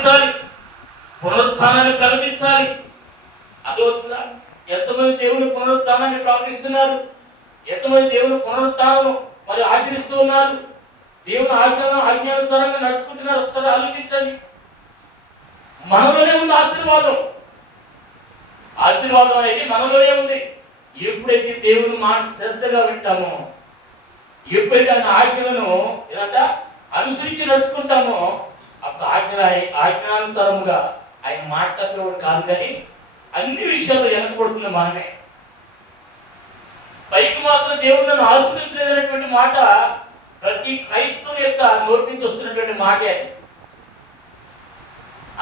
ప్రకటించాలి, పునరుత్థానాన్ని ప్రకటించాలి. అది అవుతుందా? ఎంతమంది దేవుని పునరుత్థానాన్ని ప్రకటిస్తున్నారు? ఎంతమంది దేవుని పునరుత్థానం మరి ఆచరిస్తూ ఉన్నారు? దేవుని ఆజ్ఞానుసారంగా నడుచుకుంటున్నారు? ఒకసారి ఆలోచించండి. మనలోనే ఉంది ఆశీర్వాదం. ఆశీర్వాదం అనేది మనలోనే ఉంది. ఎప్పుడైతే దేవుని మాట శ్రద్ధగా వింటామో, ఎప్పుడైతే ఆయన ఆజ్ఞలను ఏదంటే అనుసరించి నడుచుకుంటామో, అప్పుడు ఆజ్ఞానుసారముగా ఆయన మాట్లాడేవాడు కాదు, కానీ అన్ని విషయాల్లో వెనకబడుతుంది మనమే. పైకి మాత్రం దేవుడు నన్ను ఆశీర్వదించలేదనేటువంటి మాట ప్రతి క్రైస్తవుని యొక్క నోటి నుంచి వస్తున్నటువంటి మాటే అది.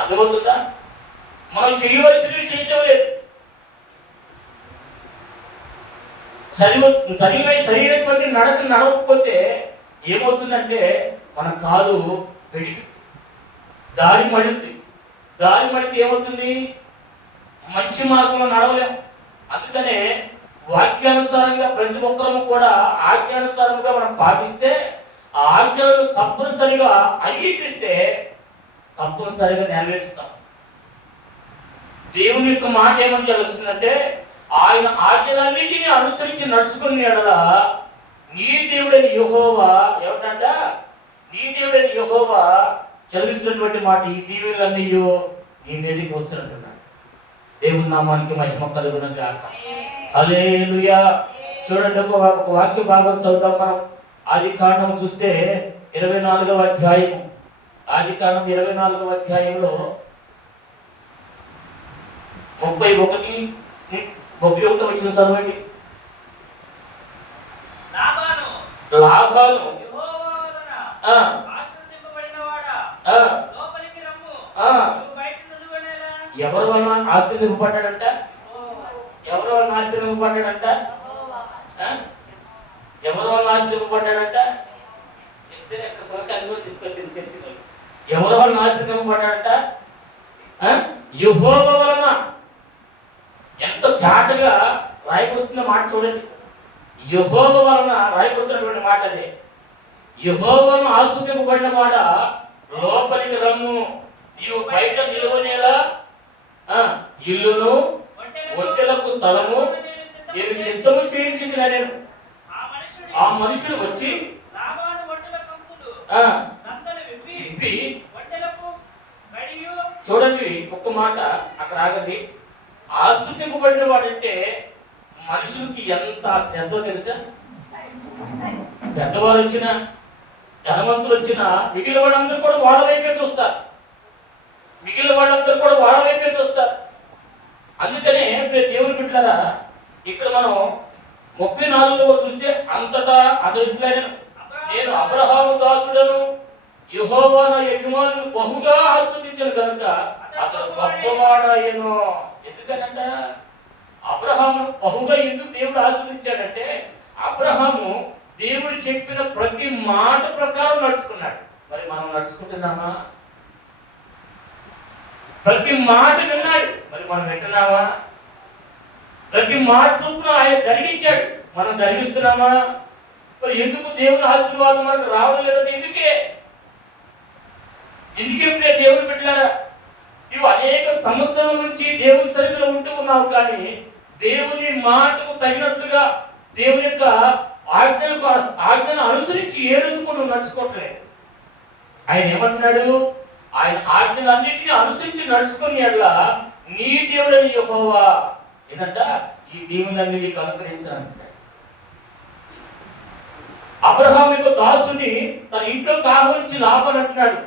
అర్థమవుతుందా? మనం చేయవలసినవి చేయటం లేదు. సరైనటువంటి నడక నడవకపోతే ఏమవుతుందంటే మన కాలు పెడిగి దారి మళ్ళుద్ది. దారి మళ్ళీ ఏమవుతుంది? మంచి మార్గంలో నడవలేము. అందుకనే వాక్యానుసారంగా ప్రతి ఒక్కరము కూడా ఆజ్ఞానుసారంగా మనం పాటిస్తే, ఆ ఆజ్ఞలను తప్పనిసరిగా అంగీకరిస్తే తప్పనిసరిగా నెరవేరుస్తాం. దేవుని యొక్క మాట ఏమని తెలుస్తుందంటే, ఆయన ఆజ్ఞలన్నింటినీ అనుసరించి నడుచుకుని ఎడల నీ దేవుడైన యెహోవా ఏమంట? నీ దేవుడైన యెహోవా చదివిస్తున్నటువంటి మాట, ఈ దీవెనలన్నీ నీ మీదకి వచ్చినట్టున్నాడు. దేవుని నామానికి మహిమ కలుగును గాక. హల్లెలూయా. చూడండి, ఒక వాక్య భాగం చదువుతాం మనం. ఆదికాండం చూస్తే 24వ అధ్యాయము. ఆదికాండం 24వ అధ్యాయంలో 31 వచ్చిన చదవండి. లాభాలు ఎవరి వలన ఆశీర్వదింపబడ్డాడంట? ఎవరి వలన ఆశీర్వదింపబడ్డాడంట? ఎవరి వలన ఆశీర్వదింపబడ్డాడంట? తీసుకొచ్చింది చర్చిలో. ఎవరి వలన ఆశీర్వదింపబడ్డాడంట? యెహోవా వలన. ఎంత ఘాటుగా రాయబడుతున్న మాట చూడండి. యెహోవా వలన రాయబడుతున్నటువంటి మాట అదే. యెహోవాను ఆశీర్వదింపబడిన మాట, లోపలికి రమ్ము, నీవు బయట నిలవనేలా ఇల్లును ఒంటెలకు స్థలము నేను సిద్ధము చేయించింది. నేను ఆ మనుషులు వచ్చి చూడండి, ఒక్క మాట అక్కడ ఆగండి. ఆశీర్వదింపబడిన వాడంటే మనుషులకి ఎంత శ్రద్ధ తెలుసా? పెద్దవారు వచ్చినా, ధనవంతులు వచ్చినా మిగిలిన వాళ్ళందరూ కూడా వాళ్ళ వైపే చూస్తారు. అందుకనే దేవుని బిడ్డలారా, ఇక్కడ మనం 34లో చూస్తే అంతటా అతడు నేను అబ్రహాము దాసుడను, యెహోవా నా యజమానులు బహుగా ఆస్వాదించను కనుక అతడు గొప్పవాడాయను. ఎందుకనంట అబ్రహాము బహుగా ఎందుకు దేవుడు ఆస్వాదించాడంటే, అబ్రహాము దేవుడు చెప్పిన ప్రతి మాట ప్రకారం నడుచుకున్నాడు. మరి మనం నడుచుకుంటున్నామా? ప్రతి మాట విన్నాడు, మరి మనం వింటున్నామా? ప్రతి మాట చొప్పున ఆయన జరిగించాడు, మనం జరిగిస్తున్నామా? మరి ఎందుకు దేవుని ఆశీర్వాదం మనకు రావడం లేదంటే ఎందుకే దేవుని పెట్టారా? ఇవి అనేక సంవత్సరాల నుంచి దేవుని సన్నిధిలో ఉంటూ ఉన్నావు, కానీ దేవుని మాటకు తగినట్లుగా దేవుని యొక్క ఆజ్ఞను అనుసరించి ఏ రోజు కూడా నడుచుకోవట్లేదు. ఆయన ఏమంటున్నాడు? ఆయన ఆజ్ఞలన్నింటినీ అనుసరించి నడుచుకుని అట్లా నీ దేవుడైన యెహోవా ఏంటంట ఈ దీవులన్నీ నీకు అనుగ్రహించాలంటున్నాడు. అబ్రహాము యొక్క దాసుని తన ఇంట్లోకి ఆహ్వానించి లాభనంటున్నాడు.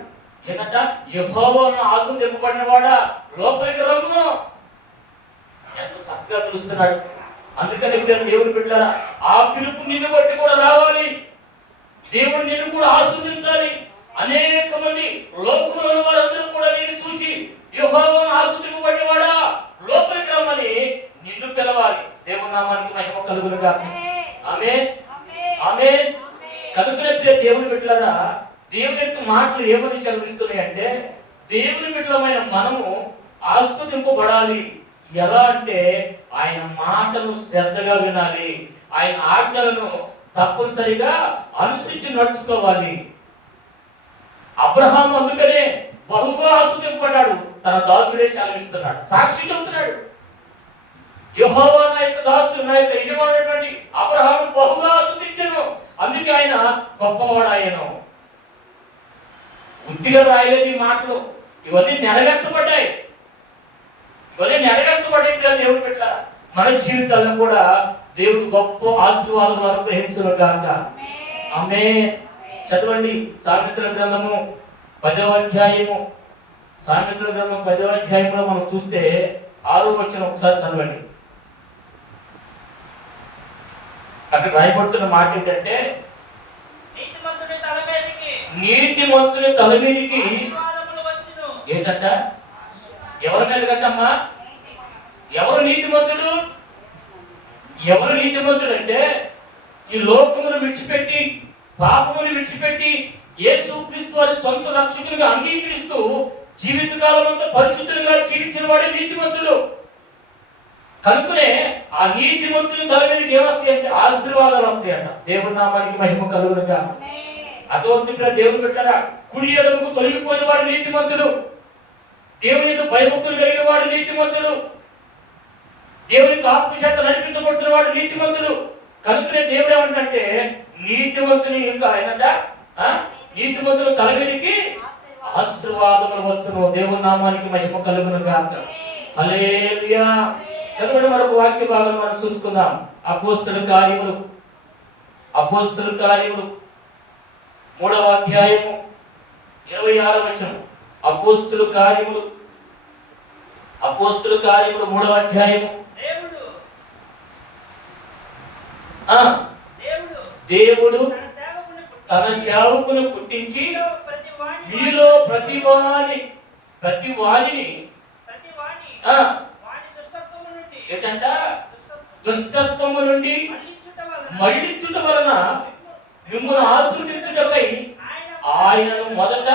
ఏంటంట యెహోవాను ఆశీర్వదింపబడిన వాడా లోపలికి రమ్ము. ఎంత చక్కగా పిలుస్తున్నాడు. అందుకని దేవుని బిడ్డలారా, ఆ పిలుపు నిన్ను బట్టి కూడా రావాలి. దేవుడు నిన్ను కూడా ఆస్వాదించాలి. అనేక మంది లోకంలో వారందరూ కూడా నిన్ను చూసి యెహోవాను ఆస్వాదింపబడినవాడా లోపలికి రమ్మని నిన్ను పిలవాలి. దేవుని నామానికి మహిమ కలుగును గాక. ఆమేన్, ఆమేన్. కనుకనే దేవుని బిడ్డలారా, దేవుని యొక్క మాటలు ఏమని సెలవిస్తున్నాయి అంటే, దేవుని బిడ్డలమైన మనము ఆస్వాదింపబడాలి. ఎలా అంటే ఆయన మాటను శ్రద్ధగా వినాలి, ఆయన ఆజ్ఞలను తప్పనిసరిగా అనుసరించి నడుచుకోవాలి. అబ్రహాము అందుకనే బహుగా ఆస్వాదింపబడ్డాడు. తన దాసుడే సెలవిస్తున్నాడు, సాక్షి చెబుతున్నాడు. యెహోవా నా యొక్క దాసుడు, నా యొక్క యజమానుడైనటువంటి అబ్రహాము బహుగా ఆస్వాదించెను, అందుకే ఆయన గొప్పవాడాయను. ఉట్టిగా రాయలేదు ఈ మాటలు, ఇవన్నీ నెరవేర్చబడ్డాయి. దేవుడు పెట్ట మన జీవితాలను కూడా దేవుడు గొప్ప ఆశీర్వాదాలు అనుగ్రహించును గాక. ఆమేన్. చదవండి సామెతల గ్రంథము 10వ అధ్యాయము. సామెతల గ్రంథం 10వ అధ్యాయంలో మనం చూస్తే 6వ వచనం ఒకసారి చదవండి. అక్కడ రాయబడుతున్న మాట ఏంటంటే, నీతిమంతుని తల మీదికి ఏంటంట? ఎవరి మీద కంటమ్మా? ఎవరు నీతిమంతుడు? ఎవరు నీతిమంతుడు అంటే, ఈ లోకమును విడిచిపెట్టి, పాపమును విడిచిపెట్టి, యేసుక్రీస్తు వారి సొంత రక్షకునిగా అంగీకరిస్తూ జీవితకాలం అంతా పరిశుద్ధులుగా జీవించిన వాడే నీతిమంతుడు. కనుకనే ఆ నీతిమంతుని తల మీదకి ఏమొస్తాయి అంటే ఆశీర్వాదాలు వస్తాయంట. దేవుని నామానికి మహిమ కలుగునుగా. అటువంటి దేవుని పెట్టారా, కుడి ఎడమకు తొలగిపోయిన వాడు నీతిమంతుడు. దేవునికి భయభక్తులు కలిగిన వాడు నీతిమంతుడు. దేవునికి ఆత్మశాంత నడిపించబడుతున్న వాడు నీతిమంతుడు. కనుకనే దేవుడు ఏమంటే, నీతిమంతుని ఇంకా ఏంటంట, నీతిమంతుని తల మీదకి ఆశీర్వాదములు వచ్చును. దేవుని నామానికి మహిమ కలుగునుగా. హల్లెలూయా. చదవండి మరొక వాక్య భాగం మనం చూసుకుందాం. అపోస్తల కార్యములు 3వ అధ్యాయము 26వ వచనం. అపోస్తల కార్యములు 3వ అధ్యాయము. దేవుడు తన సేవకుని పుట్టించి మీలో ప్రతి వాణిని ఏంటంట, దుష్టత్వము నుండి మళ్ళించుట వలన మిమ్మల్ని ఆశీర్వదించుటకై ఆయనను మొదట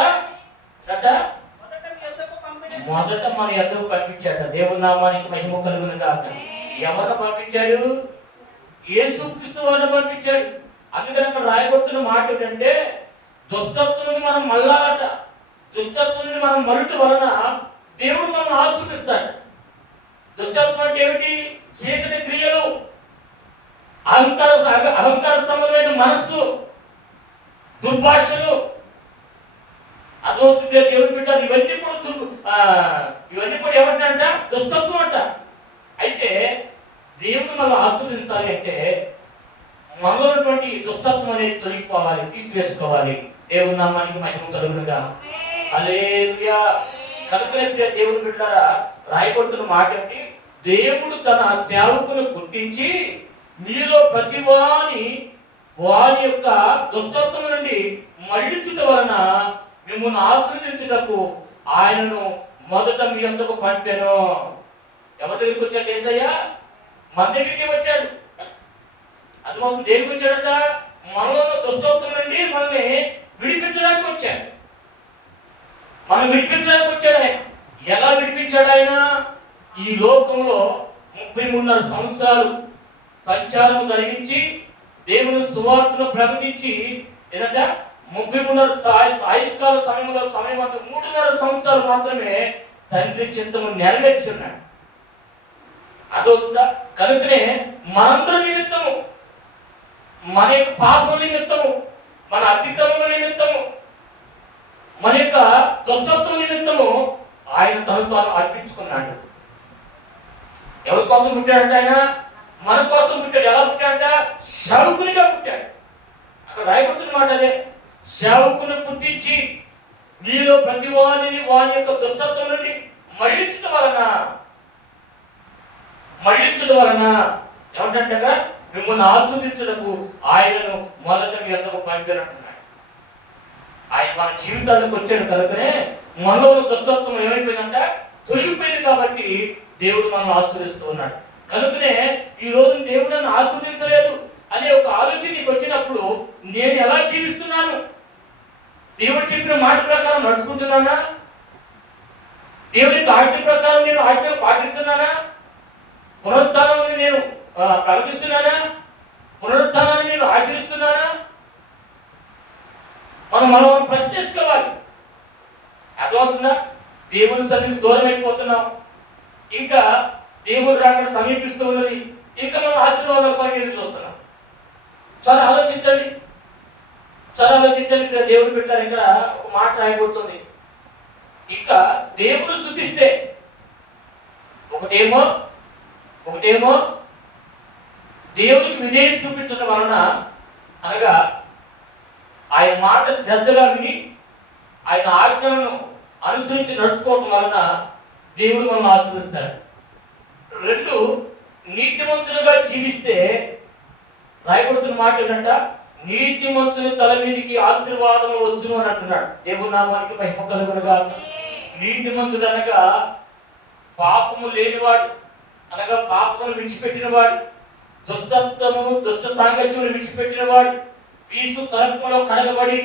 మన యొద్దకు పంపించాట. దేవుని నామానికి మహిమ కలుగును గాక. ఎవరిని పంపించాడు? యేసుక్రీస్తు వారిని పంపించాడు. అందుకని అక్కడ రాయబడుతున్న మాట ఏంటంటే, దుష్టత్వం నుండి మనం మళ్ళాలట. దుష్టత్వం నుండి మనం మళ్ళుట వలన దేవుడు మనల్ని ఆశీర్వదిస్తాడు. దుష్టత్వం అంటే ఏమిటి? చీకటి క్రియలు, అహంకార సంబంధమైన మనస్సు, దుర్భాషలు, అదోత్తుగా దేవుడు పెట్టారు. ఇవన్నీ కూడా ఏమంటారంట? దుష్టత్వం అంట. అయితే దేవుడు మనల్ని ఆశీర్వదించాలి అంటే మనలో ఉన్నటువంటి దుష్టత్వం అనేది తొలగిపోవాలి, తీసివేసుకోవాలి. దేవుని నామానికి మహిమ కలుగునుగా. హల్లెలూయా. కనుకనే దేవుని బిడ్డలారా, రాయబడుతున్న మాట ఏంటి? దేవుడు తన సేవకును పుట్టించి మీలో ప్రతి వాని యొక్క దుష్టత్వం నుండి మళ్ళించుట వలన మిమ్మల్ని ఆశీర్వదించుటకు ఆయనను మొదట మీ యొద్దకు పంపెను. ఎవరి దగ్గరికి వచ్చాడు యేసయ్య? మన దగ్గరికి వచ్చాడు. అది మనం దేనికి వచ్చాడట? మనలో దుష్టత్వం నుండి మనల్ని విడిపించడానికి వచ్చాడు. మనం విడిపించడానికి వచ్చాడు ఆయన. ఎలా విడిపించాడు ఆయన? ఈ లోకంలో 33.5 సంవత్సరాలు సంచారం జరిగించి దేవుని సువార్తను ప్రకటించి ఏదంటే 33.5 ఆయుష్కాల సమయం 3.5 సంవత్సరాలు మాత్రమే తండ్రి చింతము నెరవేర్చున్నాడు. అదొద్దా? కనుకనే మనందరి నిమిత్తము, మన యొక్క పాపం నిమిత్తము, మన అతిక్రమం నిమిత్తము, మన యొక్క దుష్టత్వం నిమిత్తము ఆయన తను తాను అర్పించుకున్నాడు. ఎవరి కోసం పుట్టాడంట ఆయన? మన కోసం పుట్టాడు. ఎలా పుట్టాడంట? సేవకునిగా పుట్టాడు. అక్కడ రాయబడుతున్న మాట అదే. సేవకుని పుట్టించి మీలో ప్రతి వాని యొక్క దుష్టత్వం నుండి మళ్ళించడం వలన ఏమంటే మిమ్మల్ని ఆస్వాదించడానికి ఆయనను మొదట మీ అందరూ పంపినట్టున్నాడు. ఆయన మన జీవితానికి వచ్చాడు. కనుకనే మనలో దుష్టత్వం ఏమైపోయిందంట? తొలగిపోయింది. కాబట్టి దేవుడు మనల్ని ఆస్వాదిస్తూ ఉన్నాడు. కనుకనే ఈ రోజు దేవుడు నన్ను ఆస్వాదించలేదు అనే ఒక ఆలోచన నీకు వచ్చినప్పుడు నేను ఎలా జీవిస్తున్నాను? దేవుడు చెప్పిన మాట ప్రకారం నడుచుకుంటున్నానా? దేవుడి ఆజ్ఞ ప్రకారం నేను ఆజ్ఞలు పాటిస్తున్నానా? పునరుత్థానాన్ని నేను ప్రకటిస్తున్నానా? పునరుత్థానాన్ని నేను ఆచరిస్తున్నానా? మనం ప్రశ్నించుకోవాలి. అర్థమవుతుందా? దేవుని సన్నిధికి దూరం అయిపోతున్నాం, ఇంకా దేవుడు రాక సమీపిస్తూ ఉన్నది, ఇంకా మనం ఆశీర్వాదాల కొరకు ఎదురు చూస్తున్నాం. చాలా ఆలోచించండి, చాలా ఆలోచించండి. దేవుడు పెట్టారు, ఇక్కడ ఒక మాట రాయబడుతుంది. ఇంకా దేవుడు స్తుతిస్తే ఒకటేమో దేవుడికి విధేయత చూపించడం వలన, అనగా ఆయన మాట శ్రద్ధగా విని ఆయన ఆజ్ఞలను అనుసరించి నడుచుకోవటం వలన దేవుడు మనల్ని ఆశీర్వదిస్తాడు. రెండు, నీతిమంతులుగా జీవిస్తే రాయబడుతున్న మాట ఏంటంట, నీతిమంతుని తల మీదకి ఆశీర్వాదం వచ్చును అని అంటున్నాడు. దేవుని నామానికి మహిమ కలుగునుగా. నీతిమంతుడు అనగా పాపము లేనివాడు, అనగా పాపమును విడిచిపెట్టినవాడు, దుష్టత్వము దుష్ట సాంగత్యమును విడిచిపెట్టినవాడు, క్రీస్తు తరపులో కడగబడి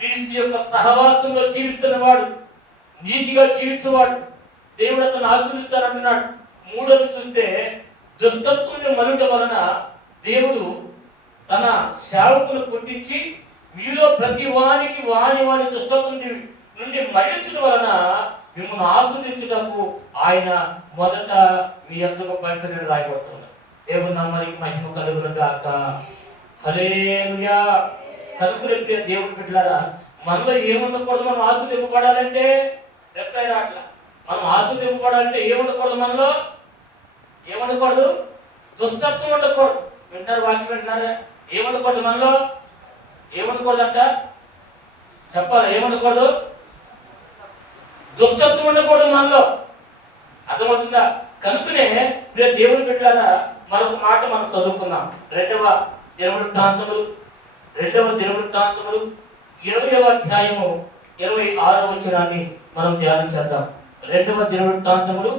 క్రీస్తు యొక్క సహవాసంలో జీవిస్తున్నవాడు, నీతిగా జీవించేవాడు దేవుడు అతను ఆశీర్వదిస్తానంటున్నాడు. మూడోది చూస్తే, దుష్టత్వాన్ని మలుట వలన దేవుడు తన సేవకులు పుట్టించి మీలో ప్రతి వానికి వాని దుష్టత్వం నుండి మళ్ళించడం వలన మిమ్మల్ని ఆస్వాదించుటకు ఆయన మొదట మీ ఎందుకు పంపిణీ రాయబడుతుంది. దేవుని నామానికి మహిమ కలుగును గాక. హల్లెలూయా. కలుగురెప్పే దేవుని బిడ్డలారా, మనలో ఏముండకూడదు? మనం ఆస్వాదింపబడాలంటే రెప్పై రాట్ల. మనం ఆస్వాదింపబడాలంటే ఏముండకూడదు? మనలో ఏముండకూడదు? దుష్టత్వం ఉండకూడదు. వింటారు, వాక్యం వింటున్నారా? ఏముండకూడదు మనలో? ఏముండకూడదంట చెప్పాలి. ఏముండకూడదు? దుష్టత్వం ఉండకూడదు మనలో. అర్థమవుతుందా? కనుకనే మీరు దేవుని బిడ్డలారా, మరొక మాట మనం చదువుకున్నాం. రెండవ దినవృత్తాంతములు 20వ అధ్యాయము 26వ వచనాన్ని మనం ధ్యానం చేద్దాం. రెండవ దినవృత్తాంతములు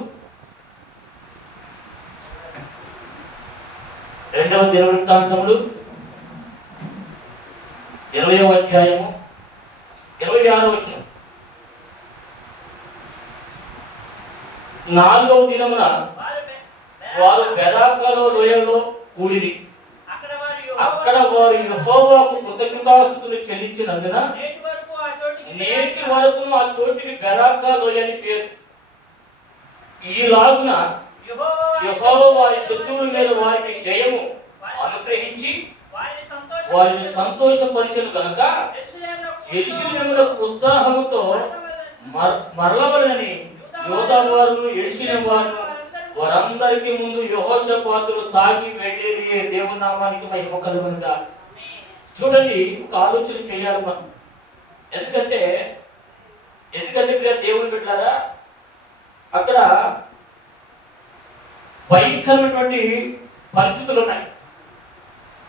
20వ అధ్యాయము 26వ వచనం. 4వ దినమున వారు బెరాకాలో లోయలో కూడిరి. అక్కడ వారు యెహోవాకు కృతజ్ఞతాస్తుతులు చెల్లించినందున నేటి వరకు ఆ చోటికి బెరాకా లోయ అని పేరు. ఈలాగున యెహోవా వారి శత్రువుల మీద వారికి జయము అనుగ్రహించి వారిని సంతోషపరిచెను కనుక యెరూషలేమునకు ఉత్సాహముతో మరలవలనని యోధా వారును యెరూషలేము వారును వారందరికీ ముందు యెహోషాపాతులు సాగి వెళ్ళేది. దేవుని నామానికి మహిమ కలుగునుగా. చూడండి, ఒక ఆలోచన చేయాలి మనం. ఎందుకంటే దేవుని బిడ్డలారా, అక్కడ భయంకరమైనటువంటి పరిస్థితులు ఉన్నాయి.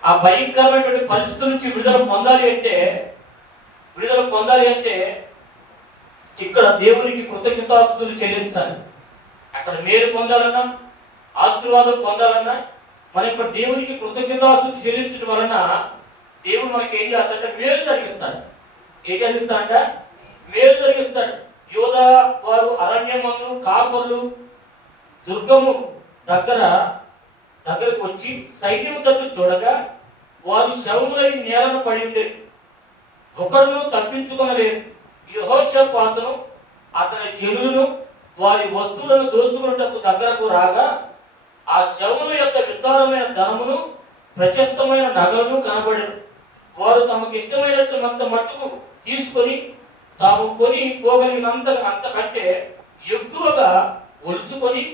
ఆ భయంకరమైనటువంటి పరిస్థితుల నుంచి విడుదల పొందాలి అంటే ఇక్కడ దేవునికి కృతజ్ఞతాస్తుతులు చెల్లించాలి. అక్కడ మేలు పొందాలన్నా, ఆశీర్వాదం పొందాలన్నా మనం ఇక్కడ దేవునికి కృతజ్ఞతాస్తుతులు చెల్లించడం వలన దేవుడు మనకి ఏం చేస్తాడంటే మేలు జరిగిస్తాడు. ఏం జరిగిస్తాడంట? మేలు జరిగిస్తాడు. యోధా వారు అరణ్యమందు కాపరులు దుర్గము దగ్గరకు వచ్చి సైన్యం తట్టు చూడగా వారు శవములై నేలను పడి ఉండేది, ఒకడును తప్పించుకొనలేదు. యెహోషాపాతును అతని జనులను వారి వస్తువులను దోచుకున్నటకు దగ్గరకు రాగా ఆ శవముల యొక్క విస్తారమైన ధనమును ప్రశస్తమైన నగలను కనబడెను. వారు తమకు ఇష్టమైనట్టు మట్టుకు తీసుకొని తాము కొని పోగలిగినంత అంతకంటే ఎక్కువగా ఒలుచుకొని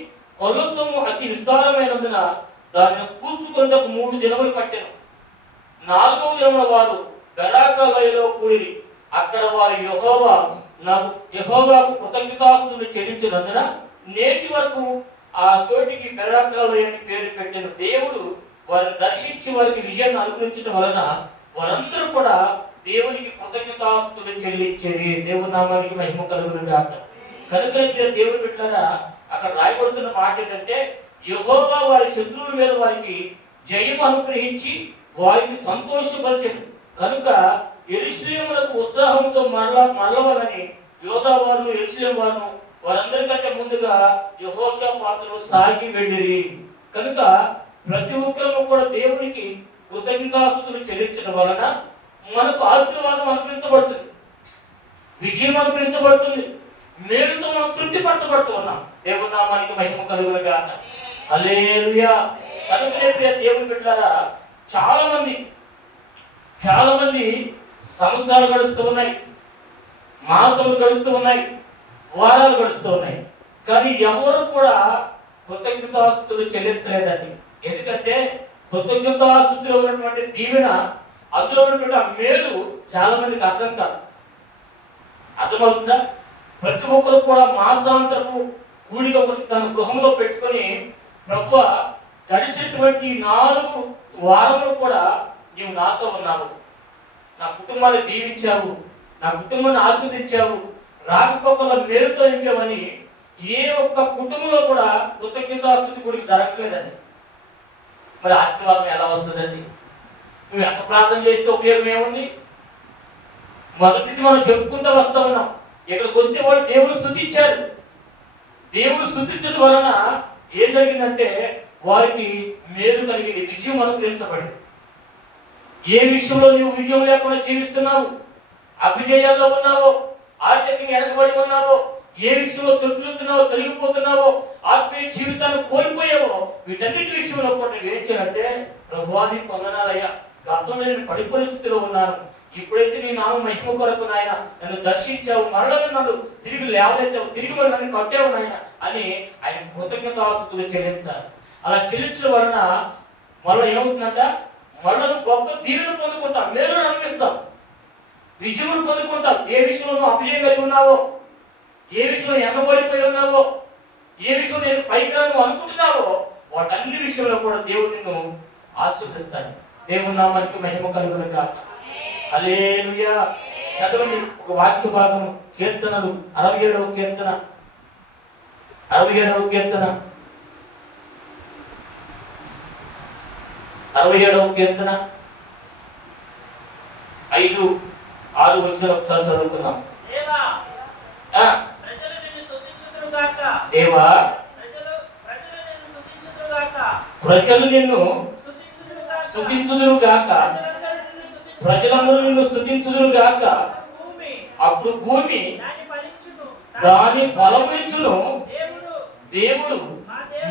కొలసము అతి విస్తారమైనందున దానిని కూర్చుకున్నకు 3 దినములు పట్టెను. 4వ దినమున వారు బెరాకా లోయలో కూడిరి. అక్కడ వారు యెహోవాకు కృతజ్ఞతాస్తుతులు చెల్లించినందున నేటి వరకు ఆ చోటికి బెరాకా లోయ అని పేరు పెట్టెను. దేవుడు వారిని దర్శించి వారికి విజయాన్ని అనుగ్రహించడం వలన వారందరూ కూడా దేవునికి కృతజ్ఞతాస్తుతులు చెల్లించేది. దేవుని నామానికి మహిమ కలుగునుగాక. కనుక దేవుడు బిడ్డలారా, అక్కడ రాయబడుతున్న మాట ఏంటంటే, యెహోవా వారి శత్రువుల మీద వారికి జయం అనుగ్రహించి వారికి సంతోషపరిచెను కనుక యెరూషలేమునకు ఉత్సాహంతో మరలవలని యోధా వారు యెరూషలేము వారు వారందరికంటే ముందుగా యెహోషాపాతులు సాగి వెళ్ళిరి. కనుక ప్రతి ఒక్కరూ కూడా దేవునికి కృతజ్ఞతాస్తుతులు చెల్లించడం వలన మనకు ఆశీర్వాదం అనుగ్రహించబడుతుంది. విజయం అనుగ్రహించబడుతుంది, మేలుతో మనం తృప్తిపరచబడుతూ ఉన్నాం. దేవుని నామానికి మహిమ కలుగునుగాక. హల్లెలూయా. కనుకనే ప్రియ దేవుని బిడ్డలారా, చాలా మంది సంవత్సరాలు గడుస్తూ ఉన్నాయి, మాసాలు గడుస్తూ ఉన్నాయి, వారాలు గడుస్తూ ఉన్నాయి, కానీ ఎవరు కూడా కృతజ్ఞతాస్తుతులు చెల్లించలేదండి. ఎందుకంటే కృతజ్ఞతాస్తుతులు ఉన్నటువంటి దీవెన, అందులో ఉన్నటువంటి ఆ మేలు చాలా మందికి అర్థం కాదు. అర్థమవుతుందా? ప్రతి ఒక్కరు కూడా మాసాంతరపు కూడిగా ఒకటి తన గృహంలో పెట్టుకొని, ప్రభువా గడిచినటువంటి 4 వారములు కూడా నీవు నాతో ఉన్నావు, నా కుటుంబాన్ని దీవించావు, నా కుటుంబాన్ని ఆస్వాదించావు, రాకపోకల మేలుతో నింపావని ఏ ఒక్క కుటుంబంలో కూడా కృతజ్ఞతాస్తుతి గుడికి జరగట్లేదండి. మరి ఆశీర్వాదం ఎలా వస్తుందండి? నువ్వు ఎంత ప్రార్థన చేస్తే ఉపయోగం ఏముంది? మొదటి నుంచి మనం చెప్పుకుంటూ వస్తా ఉన్నాం. ఇక్కడికి వస్తే వాడు దేవుడు స్తుతించారు. దేవుడు స్తుతించడం వలన ఏం జరిగిందంటే వారికి మేలు కలిగింది, విజయం అనుగ్రహించబడింది. ఏ విషయంలో నువ్వు విజయం లేకుండా జీవిస్తున్నావు, అభిజయాల్లో ఉన్నావో, ఆర్థికంగా వెనకబడి ఉన్నావో, ఏ విషయంలో తృప్తిస్తున్నావో, తొలగిపోతున్నావో, ఆత్మీయ జీవితాన్ని కోల్పోయావో, వీటన్నిటి విషయంలో కూడా నువ్వు ఏం చేయాలంటే, ప్రభువా నీకు వందనాలయ్యా, గతంలో నేను పడిపోయిన స్థితిలో ఉన్నాను, ఇప్పుడైతే నీ నామ మహిమ కొరకు నాయన నన్ను దర్శించావు, మరలా నన్ను తిరిగి లేవనెత్తావు, తిరిగి నన్ను కట్టావు నాయన అని ఆయన కృతజ్ఞతాస్తుతులు చెల్లించాలి. అలా చెల్లించడం వలన మళ్ళీ ఏమవుతుందంట, మళ్ళీ గొప్ప దీవెన పొందుకుంటాం, మేలు అనిపిస్తాం, విజయం పొందుకుంటాం. ఏ విషయంలో నువ్వు అభిజయం కలిగి ఉన్నావో, ఏ విషయంలో ఎనబడిపోయి ఉన్నావో, ఏ విషయంలో నేను పైకి నువ్వు అనుకుంటున్నావో, వాటన్ని విషయంలో కూడా దేవుడు నిన్ను ఆశీర్వదిస్తాడు. దేవుని నామానికి మహిమ కలుగునుగాక. హల్లెలూయా. చదవండి ఒక వాక్య భాగం, కీర్తనలు 67వ కీర్తన, 67వ కీర్తన, 67వ కీర్తన 5, 6 వచనాలు ఒకసారి చదువుకుందాం. దేవా ప్రజలు నిన్ను స్తుతించుదురు గాక, ప్రజలందరూ నిన్ను స్తుతించుదురు గాక, అప్పుడు భూమి దాని ఫలమునిచ్చును. దేవుడు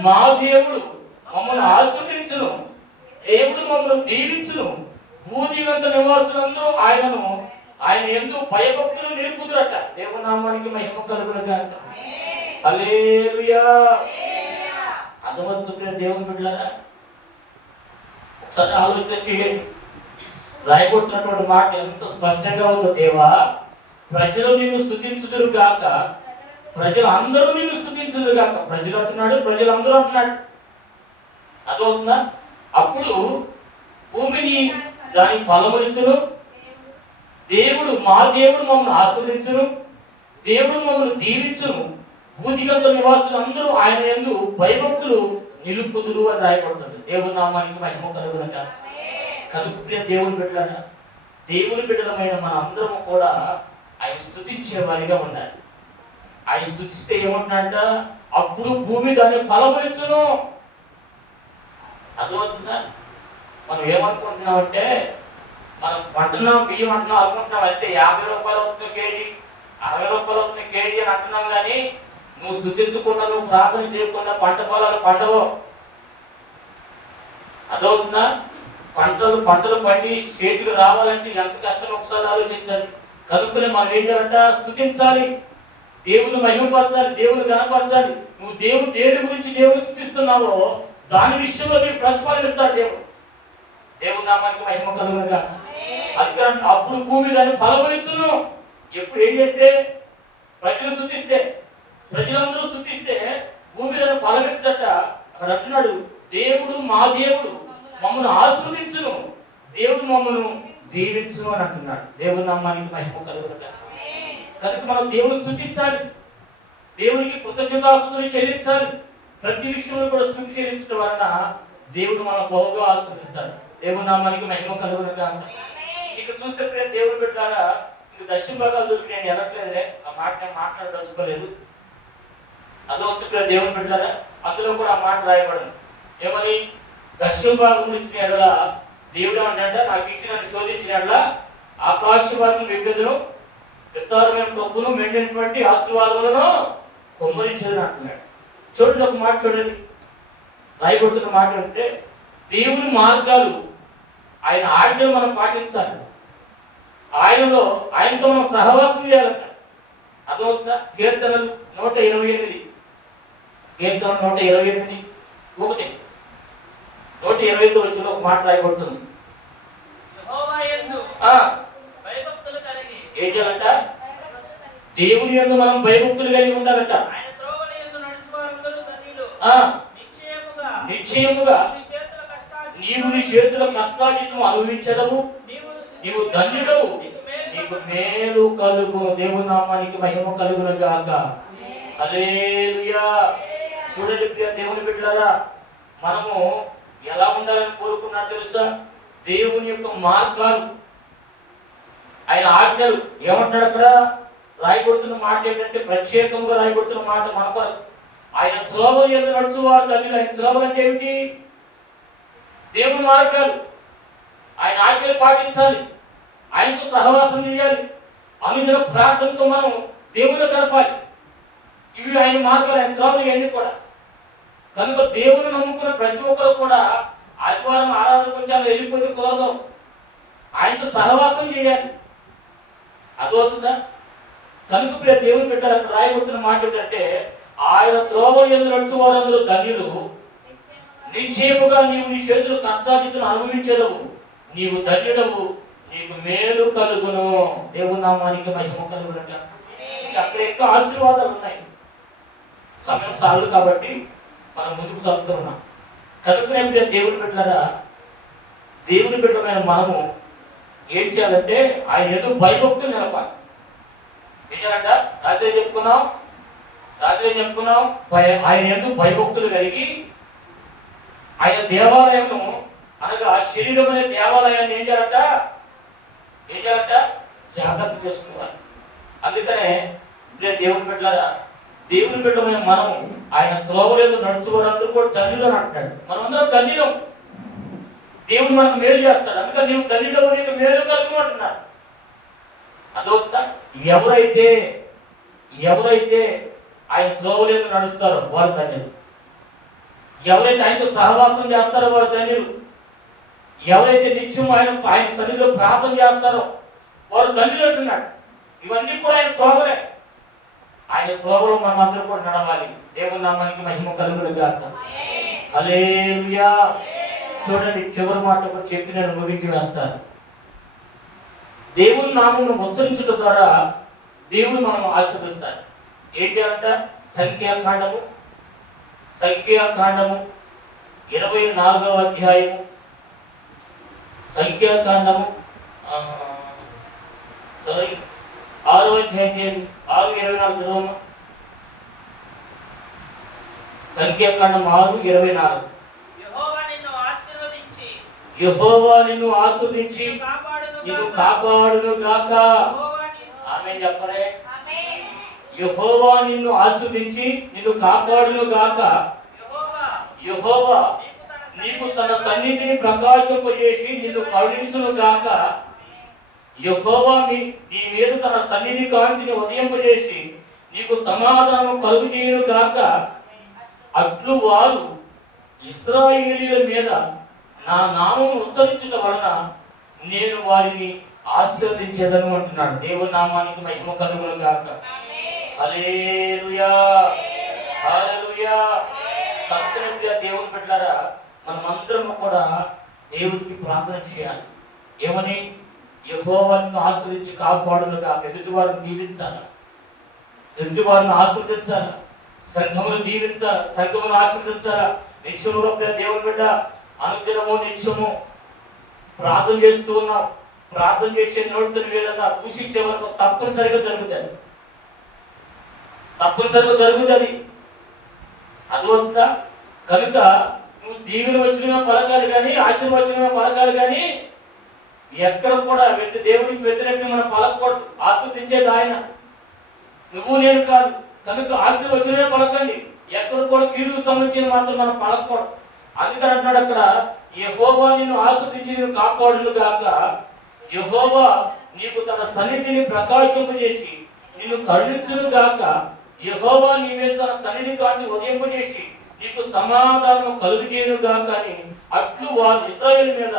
మా దేవుడు మమ్మల్ని ఆశీర్వదించును, దేవుడు మమ్మల్ని దీవించును. భూదిగంత నివాసులందరూ ఆయన యందు భయభక్తులు నిలుపుదురట. దేవునామానికి మహిమ కలుగునుగాక. హల్లెలూయా. అర్థమవుతుంది దేవుని బిడ్డలారా? ఒకసారి ఆలోచన చేయండి. రాయబడుతున్నటువంటి మాట ఎంత స్పష్టంగా ఉందో. దేవా ప్రజలు నిన్ను స్తుతించుదురు గాక, ప్రజలు అందరూ నిన్ను స్తుతించుదురు గాక. ప్రజలు అంటున్నాడు, ప్రజలందరూ అంటున్నాడు. అర్థమవుతుందా? అప్పుడు భూమిని దాని ఫలమునిచ్చును, దేవుడు మా దేవుడు మమ్మల్ని ఆస్వాదించును, దేవుడు మమ్మల్ని దీవించును. భూదిగంత నివాసులు అందరూ ఆయన యందు భయభక్తులు నిలుపుదురు అని రాయబడుతుంది. దేవుని నామానికి మహిమ కలుగునుగాక. కనుక ప్రియ దేవుని బిడ్డలారా, దేవుని బిడ్డలమైన మన అందరము కూడా ఆయన స్తుతించే వారిగా ఉండాలి. ఆయన స్తుతిస్తే ఏమంటున్నాడంట, అప్పుడు భూమి దాని ఫలమునిచ్చును. అర్థమవుతుందా? మనం ఏమనుకుంటున్నామంటే, మనం పంటున్నాం, బియ్యం అంటున్నాం, అనుకుంటున్నాం అయితే 50 రూపాయలు అవుతుంది కేజీ, 60 రూపాయలు అవుతుంది కేజీ అని అంటున్నాం. కానీ నువ్వు స్తుతించకుండా, నువ్వు ప్రార్థన చేయకుండా పంట పొలాలు పండవు. అదవుతుందా? పంటలు పండి చేతికి రావాలంటే ఎంత కష్టం ఒకసారి ఆలోచించాలి. కనుకనే మనం ఏం చేయాలంట, స్తుతించాలి, దేవుని మహిమపరచాలి, దేవుని కనపరచాలి. నువ్వు దేని గురించి దేవుని స్తుతిస్తున్నావో దాని విషయంలో నీకు ప్రతిఫలం ఇస్తాడు దేవుడు. దేవుని నామానికి మహిమ కలుగునుగాక. అందుకని అప్పుడు భూమి దాన్ని ఫలమునిచ్చును. ఎప్పుడు ఏం చేస్తే, ప్రజలు స్తుతిస్తే, ప్రజలందరూ స్తుతిస్తే భూమి దాన్ని ఫలమిస్తట. అక్కడ అంటున్నాడు, దేవుడు మా దేవుడు మమ్మల్ని ఆశీర్వదించును, దేవుడు మమ్మల్ని దీవించును అని అంటున్నాడు. దేవుని నామానికి మహిమ కలుగునుగాక. కనుక మనం దేవుని స్తుతించాలి, దేవునికి కృతజ్ఞతాస్తుతులు చెల్లించాలి. ప్రతి విషయంలో కూడా స్తుతి చెల్లించడం వలన దేవుడు మనం బహుగా ఆశీర్వదిస్తాడు. దేవుని నామానికి మహిమ కలుగునుగాక. ఇక చూస్తే ప్రియ దేవుని బిడ్డలారా, ఇంక దక్షిణ భాగాలు దొరికి నేను వెళ్ళట్లేదులే, ఆ మాట నేను మాట్లాడదలుచుకోలేదు. అదొకటి ప్రియ దేవుని బిడ్డలారా, అందులో కూడా ఆ మాట రాయబడింది. ఏమని? దక్షిణ భాగం ఇచ్చిన ఎడల దేవుడు అంటే నాకు ఇచ్చిన శోధించిన ఎడల ఆకాశవాతం విప్పెదను, విస్తారమైన కప్పును మెండినటువంటి ఆశీర్వాదములను కుమ్మరించేదని అంటున్నాడు. చూడండి, ఒక మాట చూడండి, రాయబడుతున్న మాట అంటే దేవుని మార్గాలు, ఆయన ఆజ్ఞలు మనం పాటించాలి, ఆయనతో మనం సహవాసం చేయాలంట. అదవుతుందా? కీర్తనలు 128, కీర్తన 128 1 128 వచ్చిన ఒక మాట రాయబడుతుంది. ఏం చేయాలంట? దేవుని యందు మనం భయభక్తులు కలిగి ఉండాలంట. నిశ్చయముగా నీవు నీ చేతుల కష్టాజితం అనుభవించదవు, నీవు ధన్యుడవు, నీకు మేలు కలుగు. దేవుని నామానికి మహిమ కలుగును గాక. హల్లెలూయా. చూడండి ప్రియ దేవుని బిడ్డలారా, మనము ఎలా ఉండాలని కోరుకున్నా తెలుసా? దేవుని యొక్క మార్గాలు, ఆయన ఆజ్ఞలు. ఏమంటాడు అక్కడ? రాయబడుతున్న మాట ఏంటంటే, ప్రత్యేకంగా రాయబడుతున్న మాట మన కొరకు. ఆయన త్రోవలు ఎందుకు నడుచువారు ధన్యులు. ఆయన త్రోవలు అంటే ఏమిటి? దేవుని మార్గాలు. ఆయన ఆజ్ఞలు పాటించాలి, ఆయనతో సహవాసం చేయాలి, అనుదిన ప్రార్థనతో మనం దేవుని గడపాలి. ఇవి ఆయన మార్గాలు, ఆయన త్రోవలు ఇవన్నీ కూడా. కనుక దేవుని నమ్ముకున్న ప్రతి ఒక్కరు కూడా ఆదివారం ఆరాధన కొంచెం వెళ్ళిపోతే కుదరదు, ఆయనతో సహవాసం చేయాలి. అదవుతుందా? కనుక ప్రియ దేవుని పెట్టారు. అక్కడ రాయబడుతున్న మాట ఏంటంటే, ఆయన త్రోవలు ఎందుకు నడుచువారందరూ ధన్యులు, నిశ్చయముగా నీవు నీ చేతులు కష్టాజితులు అనుభవించదవు, నీవు ధన్యుడవు, నీకు మేలు కలుగును. దేవుని నామానికి మహిమ కలుగునట. అక్కడ ఎక్కువ ఆశీర్వాదాలు ఉన్నాయి. సమయం సార్లు కాబట్టి మనం ముందుకు సాగుతూ ఉన్నాం. కనుకనే దేవుని బిడ్డలారా, దేవుని బిడ్డలమైన మనము ఏం చేయాలంటే ఆయన ఎదురు భయభక్తులు నిలపాలి. ఏం చేయాలంట? రాత్రి చెప్పుకున్నాం ఆయన ఎందుకు భయభక్తులు కలిగి ఆయన దేవాలయము అనగా శరీరం అనే దేవాలయాన్ని ఏం చేయాలంట? జాగ్రత్త చేసుకోవాలి. అందుకనే దేవుని బిడ్డలారా, దేవుని బిడ్డలమైన మనము ఆయన త్రోవలేదు నడుచుకోవాలందరూ కూడా ధన్యులు అని అంటున్నాడు. మనం అందరం ధన్యులం. దేవుడు మనకు మేలు చేస్తాడు. అందుకని నీవు ధన్యుడవు, నీకు మేలు కలుగు అంటున్నాడు. అదవుతుందా? ఎవరైతే ఆయన త్రోవలేదు నడుస్తారో వారు ధన్యులు. ఎవరైతే ఆయనతో సహవాసం చేస్తారో వారు ధన్యులు. ఎవరైతే నిత్యం ఆయన సన్నిధిలో ప్రార్థన చేస్తారో వారు ధన్యులు అంటున్నాడు. ఇవన్నీ కూడా ఆయన త్రోవలే. ఆయన త్రోవలో మనం అందరూ కూడా నడవాలి. దేవుని నామానికి మహిమ కలుగును గాక. హల్లెలూయా. చూడండి, చివరి మాట కూడా చెప్పి నేను ముగించి వేస్తాను. దేవుని నామమును ఉచ్చరించడం ద్వారా దేవుడు మనం ఆశీర్వదిస్తాడు. ఏం చేయాలంట? సంఖ్యాకాండము 24వ అధ్యాయము, సంఖ్యాకాండము 6వ అధ్యాయం 6:24 చదవము. సంఖ్యాకాండం 6:24. యెహోవా నిన్ను ఆశీర్వదించి నిన్ను కాపాడును గాక. ఆమేన్ చెప్పరే. యెహోవా నిన్ను ఆశీర్వదించి నిన్ను కాపాడును గాక. యెహోవా నీకు తన సన్నిధిని ప్రకాశింపజేసి నిన్ను కరుణించును గాక. యెహోవా నీ మీద తన సన్నిధి కాంతిని ఉదయింపజేసి నీకు సమాధానం కలుగు చేయను గాక. అట్లు వారు ఇశ్రాయేలీయుల మీద నా నామం ఉచ్చరించడం వలన నేను వారిని ఆశీర్వదించేదను అంటున్నాడు. దేవుని నామానికి మహిమ కలుగును గాక. హల్లెలూయా, హల్లెలూయా. సత్యప్రియ దేవుని బిడ్డలారా, మనమందరం కూడా దేవుడికి ప్రార్థన చేయాలి. ఏమని? యెహోవాను ఆశీర్వదించి కాపాడును గాక. ఎదుటివారిని దీవించాలి, ఎదుటివారిని ఆశీర్వదించాలి, సంఘమును దీవించాలి, సంఘమును ఆశీర్వదించాలి. నిత్యముగా ప్రియ దేవుని బిడ్డ, అనుదినము నిత్యము ప్రార్థన చేస్తూ ఉన్నాం. ప్రార్థన చేసే నోటితో విధంగా పూషించే వరకు తప్పనిసరిగా జరుగుతుంది. అదవుతుందా? కనుక నువ్వు దీవెన వచ్చిన పలకాలు కానీ ఆశీర్వచన పలకాలు కానీ ఎక్కడ కూడా దేవునికి వ్యతిరేకంగా మనం పలకూడదు. ఆస్వాదించేది ఆయన, నువ్వు నేను కాదు. కనుక ఆశీర్వచనమే పలకండి. ఎక్కడ కూడా కీడుకు సంబంధించిన మాత్రం మనం పలకూడదు. అందుకని అంటున్నాడు అక్కడ, యెహోవా నిన్ను ఆస్వాదించి నిన్ను కాపాడును గాక. యెహోవా నీకు తన సన్నిధిని ప్రకాశింపజేసి నిన్ను కరుణించును గాక. యెహోవా నీ మీద తన సన్నిధి కాంతి ఉదయింపజేసి నీకు సమాధానము కలుగు చేయను గాక అని అట్లు వారు ఇశ్రాయేలు మీద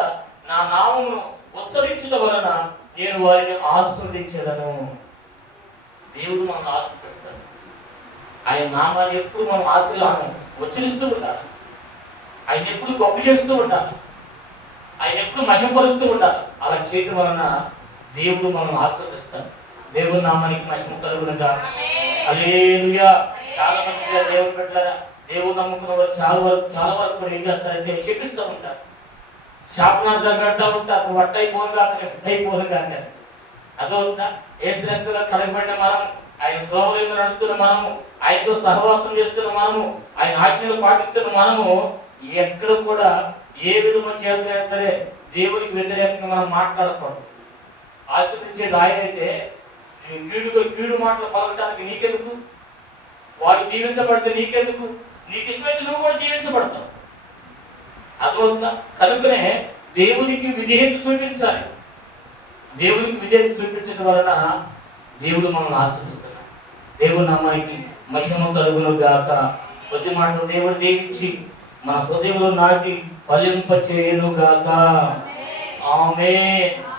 నా నామమును ఉత్తరించడం వలన నేను వారిని ఆశీర్వదించేదను. దేవుడు మనల్ని ఆశీర్వదిస్తాడు. ఆయన నామాన్ని ఎప్పుడు మనం ఆశీర్వాదం ఉచ్చరిస్తూ ఉండాలి. ఆయన ఎప్పుడు గొప్ప చేస్తూ ఉండాలి. ఆయన ఎప్పుడు మహిమపరుస్తూ ఉండాలి. అలా చేయడం వలన దేవుడు మనం ఆశీర్వదిస్తాడు. దేవుని నామానికి మహిమ కలుగునుగా. హల్లెలూయా. చాలా మంది దేవుని పెట్టారా, దేవుడు నమ్ముకున్న వారు చాలా వరకు కూడా ఏం చేస్తారంటే చెప్పిస్తూ ఉంటారు. శాపనార్థాలు పెడతా ఉంటారు. వట్టయిపోనుగా హట్టయిపోనుగా అంటారు. అదవుతుందా? యేసు రక్తంలో కడగబడిన మనము, ఆయన త్రోవలో నడుస్తున్న మనము, ఆయనతో సహవాసం చేస్తున్న మనము, ఆయన ఆజ్ఞలు పాటిస్తున్న మనము ఎక్కడ కూడా ఏ విధమైన చేతులైనా సరే దేవునికి వ్యతిరేకంగా మనం మాట్లాడకూడదు. ఆశీర్వదించేది ఆయన అయితే కీడు మాటలు పలకడానికి నీకెందుకు? వాడు దీవించబడితే నీకెందుకు? నీకు ఇష్టమైతే నువ్వు కూడా దీవించబడతావు. అదవుతుందా? కనుకనే దేవునికి విధేయత చూపించాలి. దేవునికి విధేయత చూపించడం వలన దేవుడు మనల్ని ఆశీర్వదిస్తున్నాడు. దేవుని నామానికి మహిమ కలుగును గాక. కొద్ది మాటలు దేవుడు దీవించి మన హృదయంలో నాటి ఫలింప చేయను గాక. ఆమేన్.